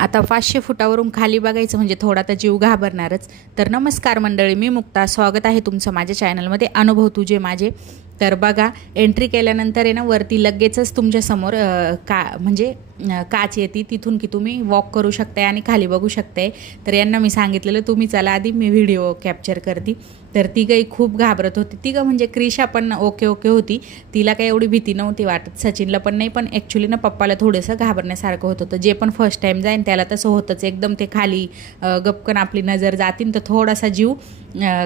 आता 500 फुटावरून खाली बघायचं म्हणजे थोडा तर जीव घाबरणारच. तर नमस्कार मंडळी, मी मुक्ता, स्वागत आहे तुमचं माझ्या चॅनलमध्ये अनुभव तुझे माझे. तर बघा, एंट्री केल्यानंतर आहे ना वरती लगेचच तुमच्यासमोर म्हणजे काच येते, तिथून की तुम्ही वॉक करू शकताय आणि खाली बघू शकताय. तर यांना मी सांगितलेलं तुम्ही चला आधी, मी व्हिडिओ कॅप्चर करते. तर तिघंही खूप घाबरत होती. तिघं म्हणजे क्रिशा पण ओके होती, तिला काही एवढी भीती नव्हती वाटत, सचिनला पण नाही. पण ॲक्च्युली ना पप्पाला थोडंसं घाबरण्यासारखं होत होतं. जे पण फर्स्ट टाईम जाईन त्याला तसं होतंच, एकदम ते खाली गपकन आपली नजर जातीन तर थोडासा जीव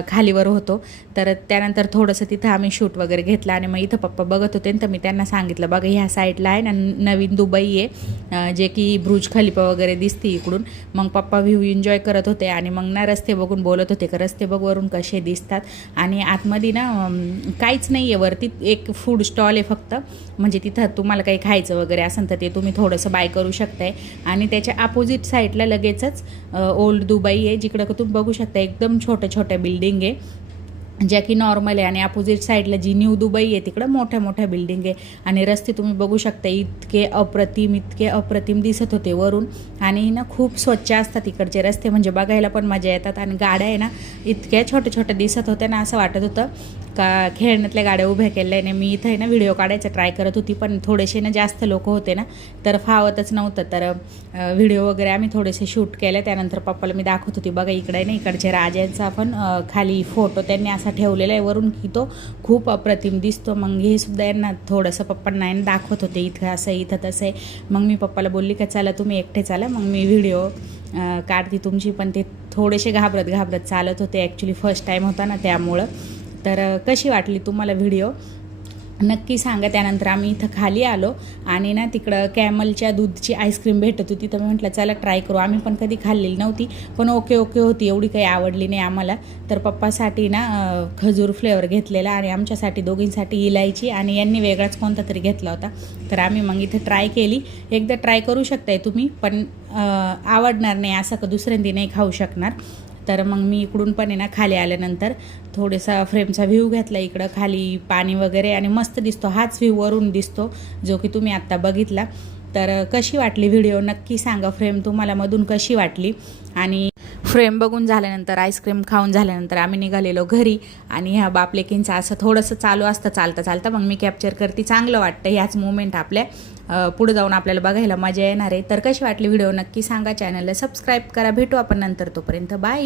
खालीवर होतो. तर त्यानंतर थोडंसं तिथं आम्ही शूट वगैरे घेतला आणि मग इथं पप्पा बघत होते. तर मी त्यांना सांगितलं बघा ह्या साईडला आहे ना नवीन दुबई आहे, जे की बुर्ज खलिफा वगैरे दिसते इकडून. मग पप्पा व्ह्यू एन्जॉय करत होते आणि मग ना रस्ते बघून बोलत होते का रस्ते बघ वरून कसे दिसतात. आणि आतमध्ये ना काहीच नाही आहे, वरती एक फूड स्टॉल आहे फक्त, म्हणजे तिथं तुम्हाला काही खायचं वगैरे असेल तर ते तुम्ही थोडंसं बाय करू शकताय. आणि त्याच्या अपोजिट साईडला लगेचच ओल्ड दुबई आहे, जिकडं तुम्ही बघू शकता एकदम छोट्या बिल्डिंग आहे ज्या की नॉर्मल आहे. आणि अपोजिट साईडला जी न्यू दुबई आहे तिकडं मोठ्या बिल्डिंग आहे. आणि रस्ते तुम्ही बघू शकता इतके अप्रतिम दिसत होते वरून. आणि ना खूप स्वच्छ असतात इकडचे रस्ते, म्हणजे बघायला पण मजा येतात. आणि गाड्या आहे ना इतक्या छोट्या दिसत होत्या ना, असं वाटत होतं का खेळण्यातल्या गाड्या उभ्या केल्या आहे. मी इथं आहे ना व्हिडिओ काढायचा ट्राय करत होती, पण थोडेसे ना जास्त लोक होते ना तर फावतच नव्हतं. तर व्हिडिओ वगैरे आम्ही थोडेसे शूट केले. त्यानंतर पप्पाला मी दाखवत होती बघा इकडे आहे ना इकडच्या राजांचा पण खाली फोटो त्यांनी असा ठेवलेला आहे वरून, की तो खूप अप्रतिम दिसतो. मग हे सुद्धा यांना थोडंसं पप्पांना दाखवत होते, इथं असं आहे इथं तसं आहे. मग मी पप्पाला बोलली का चला तुम्ही एकटे चाला, मग मी व्हिडिओ काढते तुमची. पण ते थोडेसे घाबरत चालत होते, ॲक्च्युली फर्स्ट टाईम होता ना त्यामुळं. तर कशी वाटली तुम्हाला व्हिडिओ नक्की सांगा. त्यानंतर आम्ही इथं खाली आलो आणि ना तिकडं कॅमलच्या दूधची आईस्क्रीम भेटत होती. तर मी म्हटलं चला ट्राय करू, आम्ही पण कधी खाल्लेली नव्हती, पण ओके होती, एवढी काही आवडली नाही आम्हाला. तर पप्पासाठी ना खजूर फ्लेवर घेतलेला आणि आमच्यासाठी दोघींसाठी इलायची, आणि यांनी वेगळाच कोणता तरी घेतला होता. तर आम्ही मग इथे ट्राय केली. एकदा ट्राय करू शकताय तुम्ही, पण आवडणार नाही असं का दुसऱ्यांदा नाही खाऊ शकणार. तर मग मी इकडून पण आहे ना खाली आल्यानंतर थोडासा फ्रेमचा व्ह्यू घेतला, इकडं खाली पाणी वगैरे, आणि मस्त दिसतो, हाच व्ह्यू वरून दिसतो जो की तुम्ही आत्ता बघितला. तर कशी वाटली व्हिडिओ नक्की सांगा, फ्रेम तुम्हाला मधून कशी वाटली. आणि फ्रेम बघून झाल्यानंतर आईस्क्रीम खाऊन झाल्यानंतर आम्ही निघालेलो घरी. आणि ह्या बापलेकींचं असं थोडंसं चालू असतं चालता मग मी कॅप्चर करते. चांगलं वाटतं ह्याच मोमेंट आपल्या पुढे जाऊन आपल्याला बघायला मजा येणार आहे. तर कशी वाटली व्हिडिओ नक्की सांगा, चॅनलला सबस्क्राईब करा. भेटू आपण नंतर, तोपर्यंत बाय.